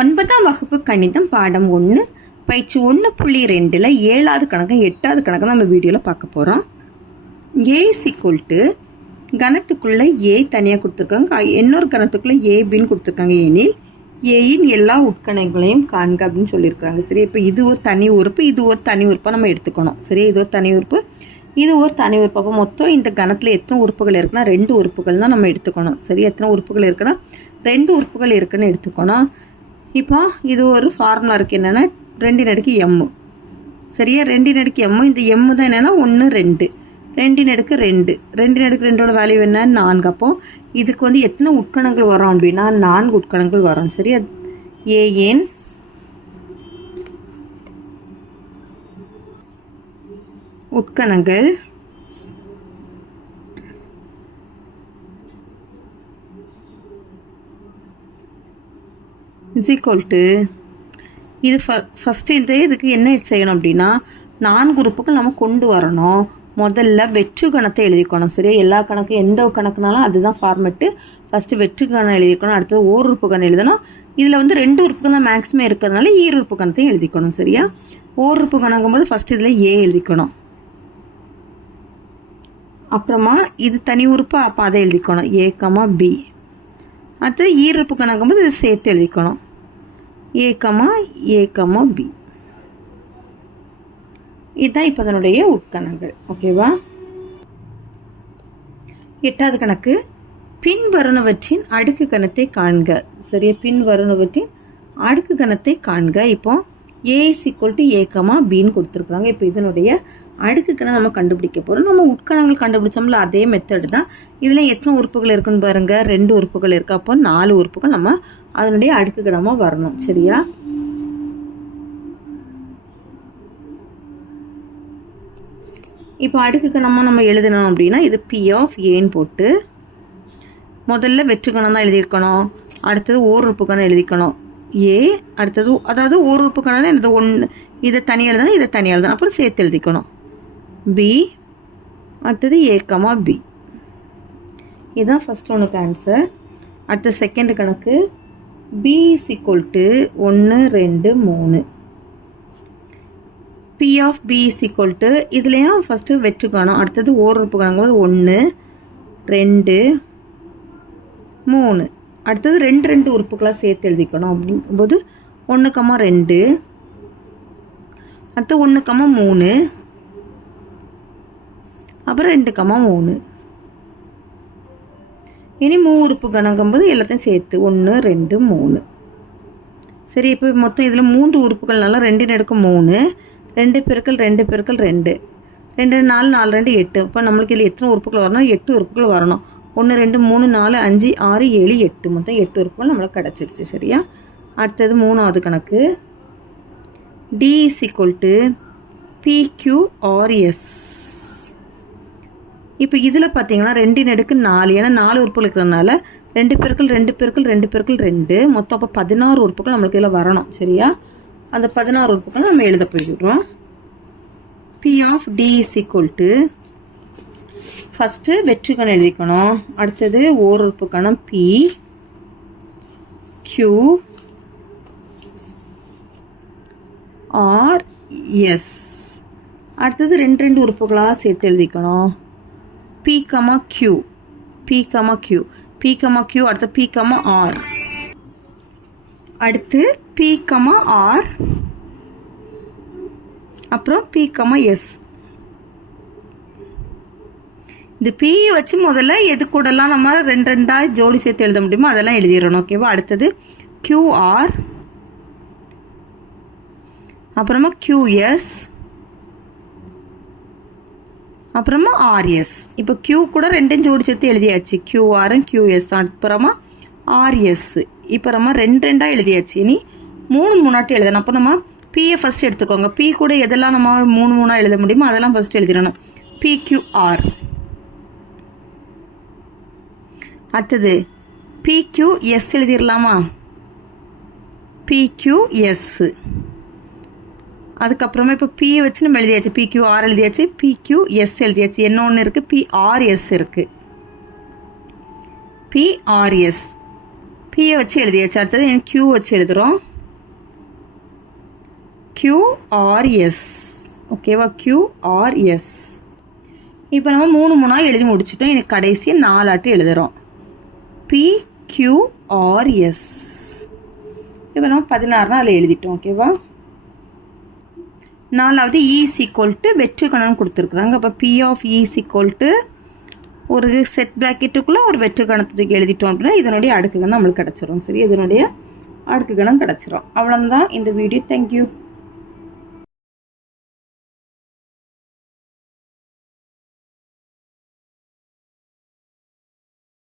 ஒன்பதாம் வகுப்பு கணிதம் பாடம் ஒன்று பயிற்சி ஒன்று புள்ளி ரெண்டில் ஏழாவது கணக்கு எட்டாவது கணக்கு நம்ம வீடியோவில் பார்க்க போகிறோம் ஏ சிக்குவல் டு கணத்துக்குள்ளே ஏ தனியாக கொடுத்துருக்காங்க. இன்னொரு கணத்துக்குள்ளே ஏ பின்னு கொடுத்துருக்காங்க. எனில் ஏயின் எல்லா உட்கணங்களையும் காண்க அப்படின்னு சொல்லியிருக்காங்க. சரி இப்போ இது ஒரு தனி உறுப்பு இது ஒரு தனி உறுப்பாக நம்ம எடுத்துக்கணும். சரி இது ஒரு தனி உறுப்பு இது ஒரு தனி உறுப்பு. அப்போ மொத்தம் இந்த கணத்தில் எத்தனை உறுப்புகள் இருக்குன்னா ரெண்டு உறுப்புகள் தான் நம்ம எடுத்துக்கணும். சரி எத்தனை உறுப்புகள் இருக்குன்னா ரெண்டு உறுப்புகள் இருக்குன்னு எடுத்துக்கணும். இப்போ இது ஒரு ஃபார்முலா இருக்குது என்னென்னா ரெண்டின் அடுக்கு எம்மு சரியா? ரெண்டின் அடுக்கு எம்மு இந்த எம்மு தான் என்னென்னா ஒன்று ரெண்டு. ரெண்டின் அடுக்கு ரெண்டு. ரெண்டின் அடுக்கு ரெண்டோட வேல்யூ என்ன? நான்கு. அப்போ இதுக்கு வந்து எத்தனை உட்கணங்கள் வரும் அப்படின்னா நான்கு உட்கணங்கள் வரும். சரியா? ஏஎன் உட்கணங்கள். இஸ் ஈக்குவல் டு இது ஃப ஃபஸ்ட்டு இந்த இதுக்கு என்ன செய்யணும் அப்படின்னா நான்கு உறுப்புகள் நம்ம கொண்டு வரணும். முதல்ல வெற்று கணத்தை எழுதிக்கணும் சரியா? எல்லா கணக்கும் எந்த கணக்குனாலும் அதுதான் ஃபார்மெட்டு ஃபஸ்ட்டு வெற்று கணம் எழுதிக்கணும் அடுத்தது ஓர் உறுப்பு கணம் எழுதணும். இதில் வந்து ரெண்டு உறுப்புகள் தான் மேக்ஸிமம் இருக்கிறதுனால ஈர் உறுப்பு கணத்தையும் எழுதிக்கணும் சரியா? ஓர் உறுப்பு கணக்கும் போது ஃபஸ்ட் இதில் ஏ எழுதிக்கணும். அப்புறமா இது தனி உறுப்பு அப்போ அதை எழுதிக்கணும். ஏ கமா பி அடுத்தது ஈரப்பு கணக்கும் போது இது சேர்த்து எழுதிக்கணும். A comma A comma B. இதுதான் இப்போ அதனுடைய உட்கணங்கள். ஓகேவா எட்டாவது கணக்கு. பின்வருணவற்றின் அடுக்கு கணத்தை காண்க. சரியா? பின்வருணவற்றின் அடுக்கு கணத்தை காண்க. இப்போ A equal to A comma பின்னு கொடுத்துருக்குறாங்க. இப்போ இதனுடைய அடுக்குக்கு தான் நம்ம கண்டுபிடிக்க போகிறோம் நம்ம உட்கணங்கள் கண்டுபிடிச்சோம்ல அதே மெத்தடு தான். இதில் எத்தனை உறுப்புகள் இருக்குன்னு பாருங்கள் ரெண்டு உறுப்புகள் இருக்குது அப்போ நாலு உறுப்புகள் நம்ம அதனுடைய அடுக்கு நம்ம வரணும். சரியா? இப்போ அடுக்குக்கு நம்ம நம்ம எழுதணும் அப்படின்னா இது பி ஆஃப் ஏன்னு போட்டு முதல்ல வெற்று கணம் தான் எழுதியிருக்கணும். அடுத்தது ஓர் உறுப்பு கணம் எழுதிக்கணும். ஏ அடுத்தது அதாவது ஓர் உறுப்பு இந்த ஒன்று இதை தனியாக எழுதணும் இதை தனியாக எழுதணும். அப்புறம் சேர்த்து எழுதிக்கணும். பி அடுத்தது ஏ கமா பி இதுதான் ஃபஸ்ட் ஒன்றுக்கு ஆன்சர் அடுத்த செகண்ட் கணக்கு. பி சிக்வல் டு ஒன்று ரெண்டு மூணு. P of B is equal to இதுலேயும் ஃபஸ்ட்டு வெற்று காணும். அடுத்தது ஓர் உறுப்பு காணும்போது ஒன்று ரெண்டு மூணு. அடுத்தது ரெண்டு ரெண்டு உறுப்புக்களாக சேர்த்து எழுதிக்கணும். அப்படிங்கும்போது ஒன்று கம்மா ரெண்டு. அடுத்து ஒன்று கம்மா மூணு. அப்புறம் ரெண்டு கம்மா மூணு. இனி மூ உறுப்பு கணக்கும்போது எல்லாத்தையும் சேர்த்து ஒன்று ரெண்டு மூணு. சரி இப்போ மொத்தம் இதில் மூன்று உறுப்புகள்னால ரெண்டு நடுக்கு மூணு ரெண்டு பெருக்கள் ரெண்டு பெருக்கள் ரெண்டு. ரெண்டு நாலு நாலு ரெண்டு எட்டு. இப்போ நம்மளுக்கு இதில் எத்தனை உறுப்புகள் வரணும்? எட்டு உறுப்புகள் வரணும். ஒன்று ரெண்டு மூணு நாலு அஞ்சு ஆறு ஏழு எட்டு. மொத்தம் எட்டு உறுப்புகள் நம்மளுக்கு கிடச்சிடுச்சு சரியா? அடுத்தது மூணாவது கணக்கு. T is equal to PQRS இப்போ இதில் பார்த்தீங்கன்னா ரெண்டு நடுக்கு நாலு. ஏன்னா நாலு உறுப்புகள் இருக்கிறதுனால ரெண்டு பெருக்கள் ரெண்டு பெருக்கள் ரெண்டு பெருக்கள் ரெண்டு. மொத்தம் அப்போ பதினாறு உறுப்புகள் நம்மளுக்கு இதில் வரணும். சரியா? அந்த பதினாறு உறுப்புகள் நம்ம எழுத போயிடுறோம். P of T is equal to first வெற்றி எழுதிக்கணும். அடுத்தது ஓர் உறுப்பு கணம் பி கியூ ஆர் எஸ் அடுத்தது ரெண்டு ரெண்டு உறுப்புகளாக சேர்த்து எழுதிக்கணும். P comma Q P comma Q P comma Q அடுத்து பி கமா ஆர் அடுத்து பி கமா ஆர் அப்புறம் பி கமா எஸ் இந்த பிஇ வச்சு முதல்ல எது கூடலாம் நம்ம ரெண்டு ரெண்டாக ஜோடி சேர்த்து எழுத முடியுமோ அதெல்லாம் எழுதிடணும் ஓகேவா அடுத்தது கியூஆர் அப்புறமா கியூஎஸ் அப்புறமா ஆர்எஸ் இப்போ கியூ கூட ரெண்டும் ஜோடி சேர்த்து எழுதியாச்சு. கியூஆரும் கியூஎஸ் அப்புறமா ஆர்எஸ் இப்போ நம்ம ரெண்டு ரெண்டாக எழுதியாச்சு. இனி மூணு மூணாட்டி எழுதணும். அப்போ நம்ம பிஏ ஃபஸ்ட் எடுத்துக்கோங்க. பி கூட எதெல்லாம் நம்ம மூணு மூணாக எழுத முடியுமோ அதெல்லாம் ஃபஸ்ட் எழுதிடணும். பிக்யூஆர் அடுத்தது பிக்யூஎஸ் எழுதிடலாமா பிக்யூஎஸ் அதுக்கப்புறமா இப்போ பி வச்சு நம்ம எழுதியாச்சு. பிக்யூ ஆர் எழுதியாச்சு. பிக்யூ எஸ் எழுதியாச்சு. என்ன ஒன்று இருக்குது பிஆர்எஸ் இருக்குது பிஆர்எஸ் பியை வச்சு எழுதியாச்சு. அடுத்தது என் கியூ வச்சு எழுதுகிறோம் கியூஆர்எஸ் ஓகேவா கியூஆர்எஸ் இப்போ நம்ம மூணு மூணாக எழுதி முடிச்சிட்டோம். எனக்கு கடைசியாக நாலாட்டு எழுதுகிறோம் பி கியூஆர்எஸ் இப்போ நம்ம பதினாறுனா அதில் எழுதிட்டோம். ஓகேவா நாலாவது ஈஸ் ஈக்குவல் டு வெற்று கணம் கொடுத்துருக்குறாங்க. அப்போ P of E e equal to ஒரு செட் ப்ராக்கெட்டுக்குள்ளே ஒரு வெற்று கணத்துக்கு எழுதிட்டோம் அப்படின்னா இதனுடைய அடுக்கு கணம் நம்மளுக்கு கிடச்சிரும். சரி இதனுடைய அடுக்கு கணம் கிடச்சிரும். அவ்வளோதான் இந்த வீடியோ தேங்க்யூ